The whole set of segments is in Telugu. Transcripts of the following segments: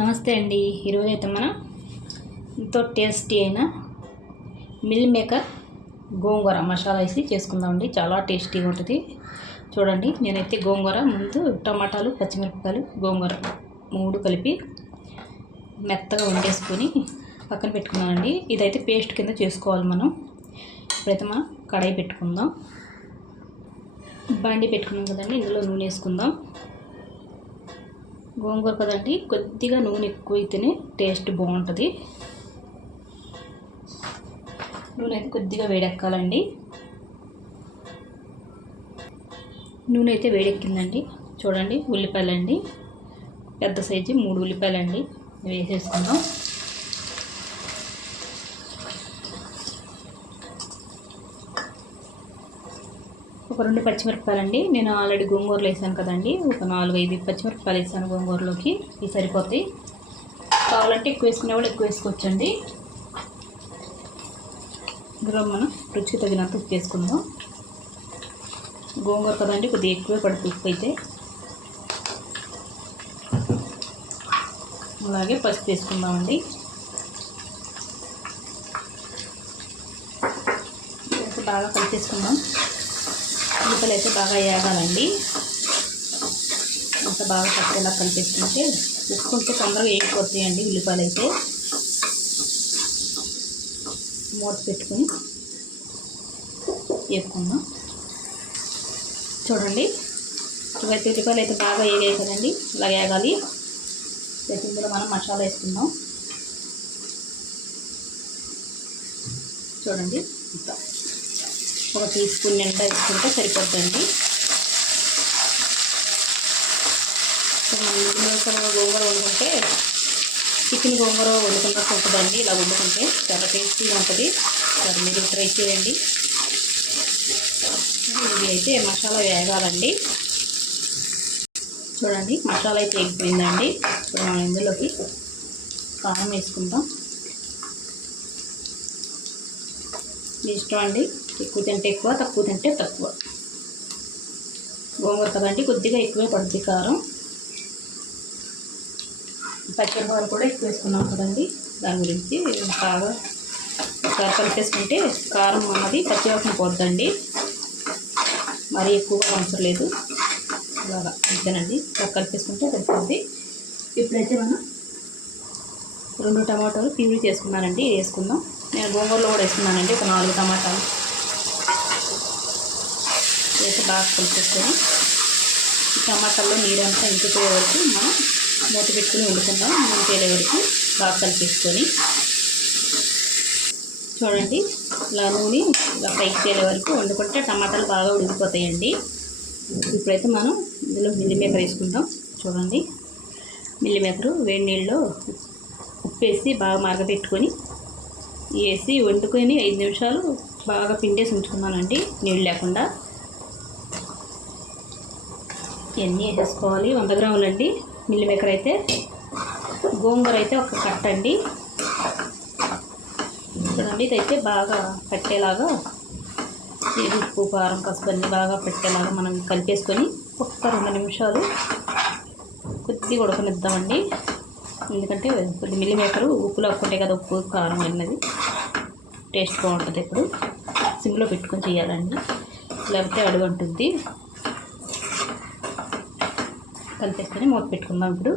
నమస్తే అండి. ఈరోజు అయితే మనం ఎంతో టేస్టీ అయిన మిల్ మేకర్ గోంగూర మసాలా వేసి చేసుకుందామండి. చాలా టేస్టీగా ఉంటుంది. చూడండి, నేనైతే గోంగూర ముందు టమాటాలు, పచ్చిమిరపకాయలు, గోంగూర 3 కలిపి మెత్తగా వండేసుకొని పక్కన పెట్టుకున్నానండి. ఇదైతే పేస్ట్ కింద చేసుకోవాలి మనం. ఇప్పుడైతే మనం కడాయి పెట్టుకుందాం. బండి పెట్టుకున్నాం కదండి, ఇందులో నూనె వేసుకుందాం. గోంగూర కదండి, కొద్దిగా నూనె ఎక్కువ అయితేనే టేస్ట్ బాగుంటుంది. నూనె అయితే కొద్దిగా వేడెక్కాలండి. నూనె అయితే వేడెక్కిందండి. చూడండి, ఉల్లిపాయలండి, పెద్ద సైజు 3 ఉల్లిపాయలండి వేసేసుకుందాం. ఒక 2 పచ్చిమిరపకాయలండి. నేను ఆల్రెడీ గోంగూరలో వేసాను కదండి, ఒక 4-5 పచ్చిమిరపకాయలు వేసాను గోంగూరలోకి. ఇవి సరిపోతాయి. కావాలంటే ఎక్కువ వేసుకునే వాళ్ళు ఎక్కువ వేసుకోవచ్చండి. ఇందులో మనం రుచికి తగినంత ఉప్పు వేసుకుందాం. గోంగూర కదండి, కొద్దిగా ఎక్కువే పడుతుంది ఉప్పు అయితే. అలాగే పసుపు వేసుకుందామండి. బాగా కలిపేసుకుందాం. ఉల్లిపాయలు అయితే బాగా వేగాలండి. అంత బాగా పట్టేలా కలిపేసుకుంటే ఉప్పుకుంటే తొందరగా వేగిపోతాయండి ఉల్లిపాయలు అయితే. మూత పెట్టుకొని వేపుకుందాం. చూడండి, ఇవైతే ఉల్లిపాయలు అయితే బాగా వేగాయి కదండి, ఇలా వేగాలి. ఇందులో మనం మసాలా వేసుకుందాం. చూడండి, ఇంత ఒక టీ స్పూన్ నిండా వేసుకుంటే సరిపోద్దండి. గోంగూర వండుకుంటే చికెన్ గోంగూర వండుకున్నట్టు ఉంటుందండి. ఇలా వండుకుంటే చాలా టేస్టీగా ఉంటుంది. సరే, మీరు ట్రై చేయండి. ఇది అయితే మసాలా వేగాలండి. చూడండి, మసాలా అయితే వేగిపోయిందండి. ఇప్పుడు మనం ఇందులోకి కారం వేసుకుందాం. మీ ఇష్టం అండి, ఎక్కువ తింటే ఎక్కువ, తక్కువ తింటే తక్కువ. గోంగూర కదండి, కొద్దిగా ఎక్కువే పడుతుంది కారం. పచ్చిమిరపకాయలు కూడా ఎక్కువ వేసుకున్నాం కదండి, దాని గురించి బాగా ఒకసారి కలిపేసుకుంటే కారం అన్నది పచ్చివాసన పోద్దండి. మరీ ఎక్కువగా అవసరం లేదు, అలాగా అంతేనండి. ఇలా కలిపేసుకుంటే సరిపోద్ది. ఇప్పుడైతే మనం 2 టమాటాలు ప్యూరీ చేసుకున్నానండి, వేసుకుందాం. నేను గోంగూరలో కూడా వేసుకున్నానండి, ఒక 4 టమాటాలు వేసి బాగా కలిపేసుకొని ఈ టమాటాల్లో నీరంతా ఇంకిపోయే వరకు మనం మూత పెట్టుకుని వండుకుందాం. నూనె తేలే వరకు బాగా కలిపేసుకొని. చూడండి, ఇలా నూనె ఇలా పైకి తేలే వరకు వండుకుంటే టమాటాలు బాగా ఉడికిపోతాయండి. ఇప్పుడైతే మనం ఇందులో మిల్ మేకర్ వేసుకుందాం. చూడండి, మిల్ మేకరు వేడి నీళ్ళలో ఉప్పు వేసి బాగా మరగపెట్టుకొని వేసి వండుకొని 5 నిమిషాలు బాగా పిండేసి ఉంచుకున్నానండి, నీళ్ళు లేకుండా. ఇవన్నీ వేసేసుకోవాలి. 100 గ్రాములు అండి మిల్ మేకర్ అయితే. గోంగూర అయితే ఒక కట్ట అండి. చూడండి, ఇదైతే బాగా పట్టేలాగా ఉప్పు, కారం, పసుపు అన్నీ బాగా పెట్టేలాగా మనం కలిపేసుకొని ఒక్క 2 నిమిషాలు కొద్దిగా ఉడకనిద్దామండి. ఎందుకంటే కొద్ది మిల్ మేకరు ఉప్పులో ఒక్కుంటే కదా, ఉప్పు కారం అన్నది టేస్ట్ బాగుంటుంది. ఇప్పుడు సిమ్లో పెట్టుకొని చేయాలండి, లేకపోతే అడుగంటుంది. కలిపేసుకొని మూత పెట్టుకుందాం. ఇప్పుడు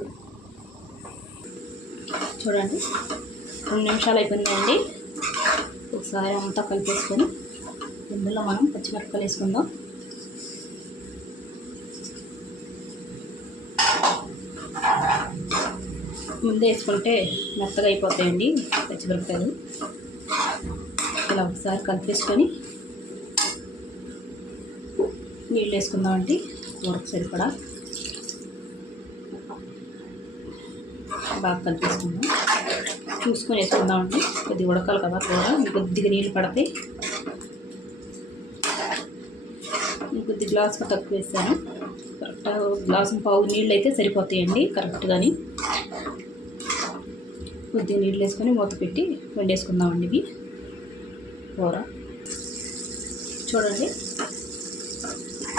చూడండి, 2 నిమిషాలు అయిపోయిందండి. ఒకసారి అంతా కలిపేసుకొని ఇందులో మనం పచ్చిమిరపకాయలు వేసుకుందాం. ముందే వేసుకుంటే మెత్తగా అయిపోతాయండి పచ్చిమిరపకాయలు. ఇలా ఒకసారి కలిపేసుకొని నీళ్ళు వేసుకుందామండి, కూరకు సరిపడా. బాగా కలిపేసుకుందాం. చూసుకొని వేసుకుందామండి, కొద్దిగా ఉడకాలి కదా కూర. కొద్దిగా నీళ్ళు పడతాయి. కొద్ది గ్లాసుగా తక్కువ వేసాను. కరెక్ట్గా గ్లాసు పావు నీళ్ళు అయితే సరిపోతాయండి కరెక్ట్గాని. కొద్దిగా నీళ్ళు వేసుకొని మూత పెట్టి వండేసుకుందామండి ఇవి కూర. చూడండి,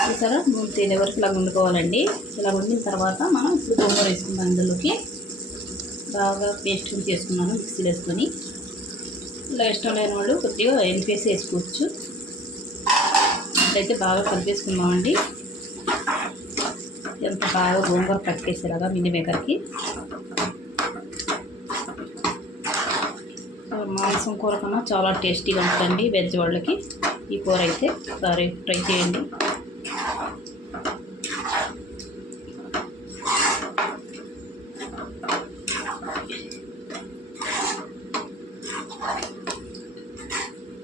చూసారా, నూనె తేలే వరకు ఇలా వండుకోవాలండి. ఇలా వండిన తర్వాత మనం ఇప్పుడు గోంగూర వేసుకుందాం ఇందులోకి. బాగా పేస్ట్ చేసుకున్నాను మిక్సీలో వేసుకొని. ఇలా ఇష్టం లేని వాళ్ళు కొద్దిగా ఎల్లిపేసి వేసుకోవచ్చు. ఇట్లయితే బాగా కలిపేసుకున్నామండి. ఎంత బాగా గోంగూర పట్టేసేలాగా మిల్ మేకర్కి. మాంసం కూర కన్నా చాలా టేస్టీగా ఉంటుందండి వెజ్ వాళ్ళకి ఈ కూర అయితే. ఒకసారి ట్రై చేయండి.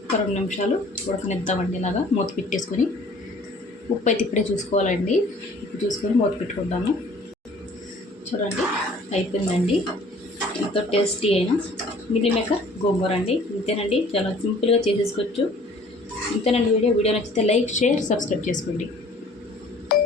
ఒక 2 నిమిషాలు ఉడకనిద్దామండి. ఇలాగా మూత పెట్టేసుకొని. ఉప్పు అయితే ఇప్పుడే చూసుకోవాలండి. చూసుకొని మూత పెట్టుకుంటాను. చూడండి అయిపోయిందండి. ఎంతో టేస్టీ అయిన మిల్ మేకర్ గోంగూర అండి. ఇంతేనండి, చాలా సింపుల్గా చేసేసుకోవచ్చు. ఇంతేనండి వీడియో నచ్చితే లైక్, షేర్, సబ్స్క్రైబ్ చేసుకోండి.